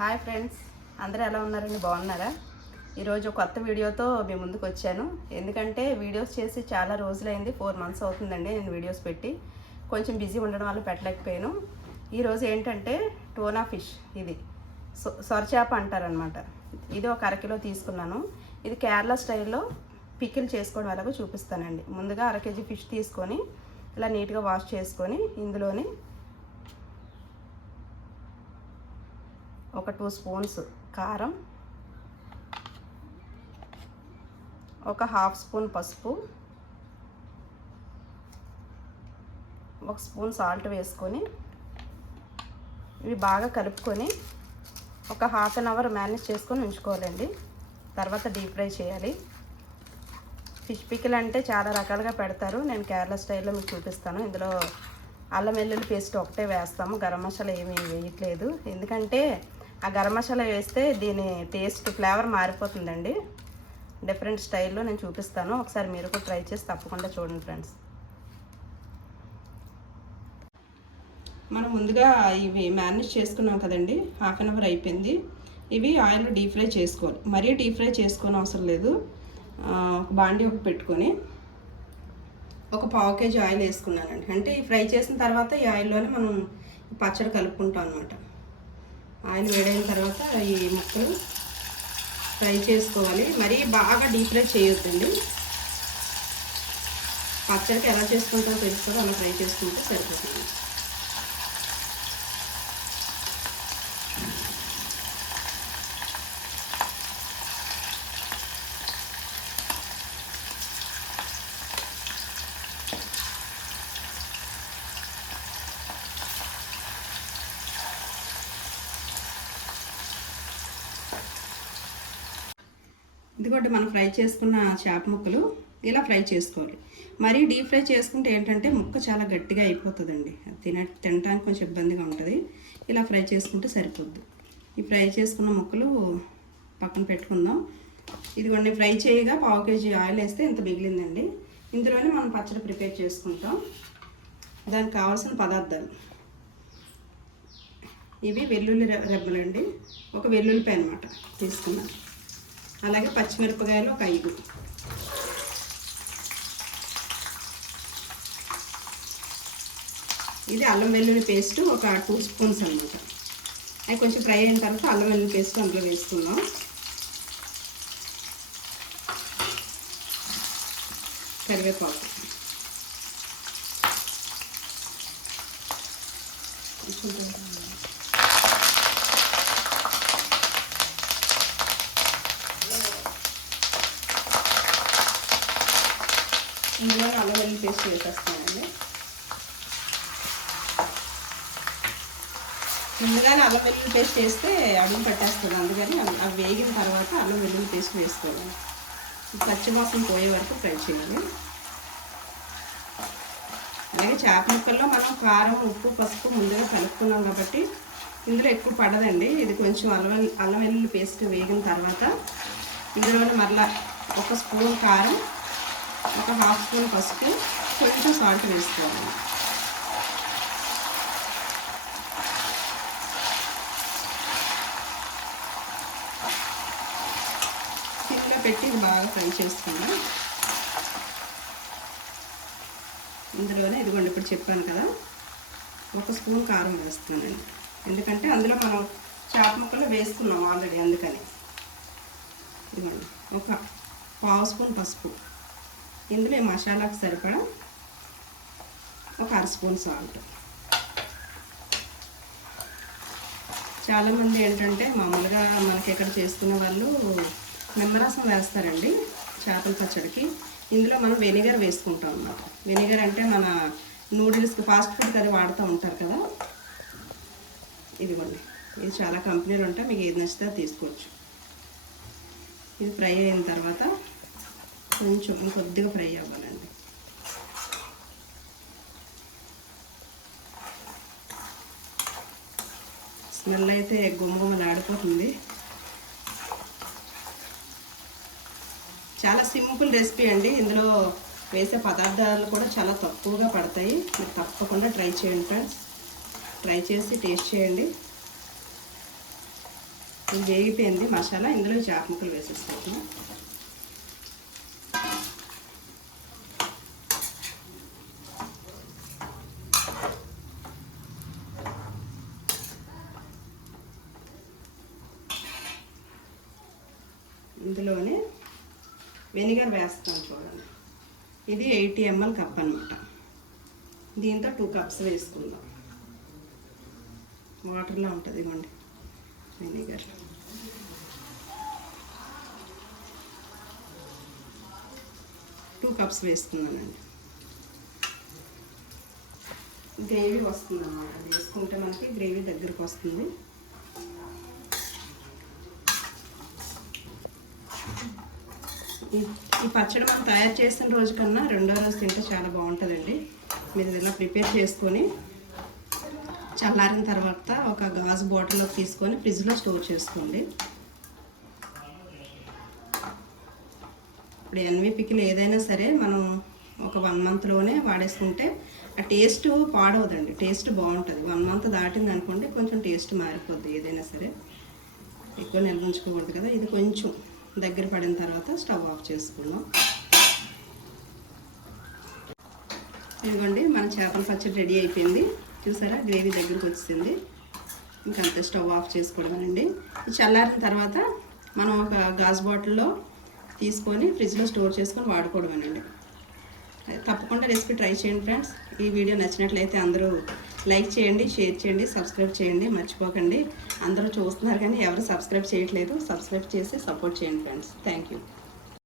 Hi friends, అందరూ ఎలా ఉన్నారండి? బాగున్నారా? ఈరోజు కొత్త వీడియోతో మీ ముందుకు వచ్చాను. ఎందుకంటే వీడియోస్ చేసి చాలా రోజులైంది, 4 months అవుతుందండి నేను వీడియోస్ పెట్టి. కొంచెం బిజీ ఉండడం వల్ల పెట్టలేకపోయాను. ఈరోజు ఏంటంటే టోనా ఫిష్, ఇది సొరచేప అంటారనమాట. ఇది ఒక 1/2 కిలో తీసుకున్నాను. ఇది కేరళ స్టైల్లో పికిల్ చేసుకోవడం ఎలాగో చూపిస్తానండి. ముందుగా 1/2 kg ఫిష్ తీసుకొని ఇలా నీట్గా వాష్ చేసుకొని ఇందులోని ఒక 2 స్పూన్స్ కారం, ఒక 1/2 స్పూన్ పసుపు, 1 స్పూన్ సాల్ట్ వేసుకొని ఇవి బాగా కలుపుకొని ఒక 1/2 hour మ్యారినేట్ చేసుకొని ఉంచుకోవాలండి. తర్వాత డీప్ ఫ్రై చేయాలి. ఫిష్ పికిల్ అంటే చాలా రకాలుగా పెడతారు. నేను కేరళ స్టైల్లో మీకు చూపిస్తాను. ఇందులో అల్లం వెల్లుల్లి పేస్ట్ ఒకటే వేస్తాము, గరం మసాలా ఏమీ వేయట్లేదు. ఎందుకంటే ఆ గరం మసాలా వేస్తే దీని టేస్ట్, ఫ్లేవర్ మారిపోతుందండి. డిఫరెంట్ స్టైల్లో నేను చూపిస్తాను. ఒకసారి మీరు కూడా ట్రై చేసి తప్పకుండా చూడండి ఫ్రెండ్స్. మనం ముందుగా ఇవి మ్యారినేట్ చేసుకున్నాం కదండి, 1/2 hour అయిపోయింది. ఇవి ఆయిల్లో డీప్ ఫ్రై చేసుకోవాలి. మరీ డీప్ ఫ్రై చేసుకోని అవసరం లేదు. ఒక బాండీ ఒకటి పెట్టుకొని ఒక 1/4 kg ఆయిల్ వేసుకున్నానండి. అంటే ఈ ఫ్రై చేసిన తర్వాత ఈ ఆయిల్లోనే మనం పచ్చడి కలుపుకుంటాం అనమాట. ఆయిల్ వేడైన తర్వాత ఈ ముక్కలు ఫ్రై చేసుకోవాలి. మరీ బాగా డీప్ ఫ్రై చేయొద్దండి. పచ్చడికి ఎలా చేసుకుంటామో తెలుసుకోవాలి, అలా ఫ్రై చేసుకుంటే సరిపోతుంది. ఇదిగోండి, మనం ఫ్రై చేసుకున్న చేప ముక్కలు ఇలా ఫ్రై చేసుకోవాలి. మరీ డీప్ ఫ్రై చేసుకుంటే ఏంటంటే ముక్క చాలా గట్టిగా అయిపోతుందండి. తినడానికి కొంచెం ఇబ్బందిగా ఉంటుంది. ఇలా ఫ్రై చేసుకుంటే సరిపోద్ది. ఈ ఫ్రై చేసుకున్న ముక్కలు పక్కన పెట్టుకుందాం. ఇదిగోండి, ఫ్రై చేయగా 1/4 kg ఆయిల్ వేస్తే ఇంత మిగిలిందండి. ఇందులోనే మనం పచ్చడి ప్రిపేర్ చేసుకుంటాం. దానికి కావాల్సిన పదార్థాలు ఇవి వెల్లుల్లి రెబ్బలండి, ఒక వెల్లుల్లిపాయ అనమాట తీసుకున్నాను. అలాగే పచ్చిమిరపకాయలు ఒక 5. ఇది అల్లం వెల్లుల్లి పేస్ట్ ఒక 2 స్పూన్స్ అనమాట. అవి కొంచెం ఫ్రై అయిన తర్వాత అల్లం వెల్లుల్లి పేస్ట్ అందులో వేసుకున్నాం. కరివేపాకు ఇందులో అల్లం వెల్లుల్లి పేస్ట్ వేసేస్తానండి. ముందుగానే అల్లం వెల్లుల్లి పేస్ట్ వేస్తే అడుగు పట్టేస్తుంది. అందుకని అవి వేగిన తర్వాత అల్లం వెల్లుల్లి పేస్ట్ వేసుకోవాలి. పచ్చివాసన పోయే వరకు ఫ్రై చేయాలి. అలాగే చేప ముక్కల్లో మనం కారం, ఉప్పు, పసుపు ముందుగా కలుపుకున్నాం కాబట్టి ఇందులో ఎక్కువ పడదండి. ఇది కొంచెం అల్లం వెల్లుల్లి పేస్ట్ వేగిన తర్వాత ఇందులోనే మరలా 1 స్పూన్ కారం, ఒక 1/2 స్పూన్ పసుపు, కొంచెం సాల్ట్ వేసుకోవాలి. సిమ్లో పెట్టి ఇది బాగా ఫ్రై చేసుకుందాం. ఇందులోనే ఇదిగోండి, ఇప్పుడు చెప్పాను కదా, 1 స్పూన్ కారం వేస్తున్నానండి. ఎందుకంటే అందులో మనం చేప ముక్కలు వేసుకున్నాం ఆల్రెడీ, అందుకని. ఇదిగోండి, ఒక 1/2 స్పూన్ పసుపు, ఇందులో మసాలాకు సరిపడా ఒక 1/2 స్పూన్ సాల్ట్. చాలామంది ఏంటంటే మామూలుగా మనకి ఇక్కడ చేసుకునే వాళ్ళు నిమ్మరసం వేస్తారండి చేపల పచ్చడికి. ఇందులో మనం వెనిగర్ వేసుకుంటాం అన్నమాట. వెనిగర్ అంటే మన నూడిల్స్కి, ఫాస్ట్ ఫుడ్కి అది వాడుతూ ఉంటారు కదా. ఇదిగోండి, ఇది చాలా కంపెనీలు ఉంటాయి, మీకు ఏది నచ్చితే తీసుకోవచ్చు. ఇది ఫ్రై అయిన తర్వాత కొంచెం కొద్దిగా ఫ్రై అవ్వాలండి. స్మెల్ అయితే గుమగుమలాడిపోతుంది. చాలా సింపుల్ రెసిపీ అండి. ఇందులో వేసే పదార్థాలు కూడా చాలా తక్కువగా పడతాయి. మీరు తప్పకుండా ట్రై చేయండి ఫ్రెండ్స్. ట్రై చేసి టేస్ట్ చేయండి. ఇది వేగిపోయింది మసాలా. ఇందులో చేప ముక్కలు వేసేసుకుంటున్నాం. ఇందులోనే వెనిగర్ వేస్తాం చూడండి. ఇది 80 ml కప్ అనమాట. దీంతో 2 కప్స్ వేసుకుందాం. వాటర్లో ఉంటుంది ఇవ్వండి వెనిగర్. టూ కప్స్ వేసుకున్నానండి. గ్రేవీ వస్తుంది అన్నమాట. అది వేసుకుంటే మనకి గ్రేవీ దగ్గరకు వస్తుంది. ఈ పచ్చడి మనం తయారు చేసిన రోజు కన్నా రెండో రోజు తింటే చాలా బాగుంటుందండి. మీరు ఇలా ప్రిపేర్ చేసుకొని చల్లారిన తర్వాత ఒక గాజు బాటిల్లో తీసుకొని ఫ్రిడ్జ్లో స్టోర్ చేసుకోండి. ఇప్పుడు ఎన్వి పికిల్ ఏదైనా సరే మనం ఒక 1 monthలోనే వాడేసుకుంటే ఆ టేస్ట్ పాడవదండి. టేస్ట్ బాగుంటుంది. 1 month దాటింది అనుకోండి కొంచెం టేస్ట్ మారిపోద్ది. ఏదైనా సరే ఎక్కువ నిల్వ ఉంచుకోకూడదు కదా. ఇది కొంచెం దగ్గర పడిన తర్వాత స్టవ్ ఆఫ్ చేసుకుందాం. ఇదిగోండి మన చేపల పచ్చడి రెడీ అయిపోయింది. చూసారా గ్రేవీ దగ్గరికి వచ్చింది. ఇంకంతే స్టవ్ ఆఫ్ చేసుకోవడమేనండి. చల్లారిన తర్వాత మనం ఒక గాజు బాటిల్లో తీసుకొని ఫ్రిడ్జ్లో స్టోర్ చేసుకొని వాడుకోవడమేనండి. తప్పకుండా రెసిపీ ట్రై చేయండి ఫ్రెండ్స్. ఈ వీడియో నచ్చినట్లయితే అందరూ లైక్ చేయండి, షేర్ చేయండి, సబ్స్క్రైబ్ చేయండి. మర్చిపోకండి. అందరూ చూస్తున్నారు కానీ ఎవరు సబ్స్క్రైబ్ చేయట్లేదు. సబ్స్క్రైబ్ చేసి సపోర్ట్ చేయండి ఫ్రెండ్స్. Thank you.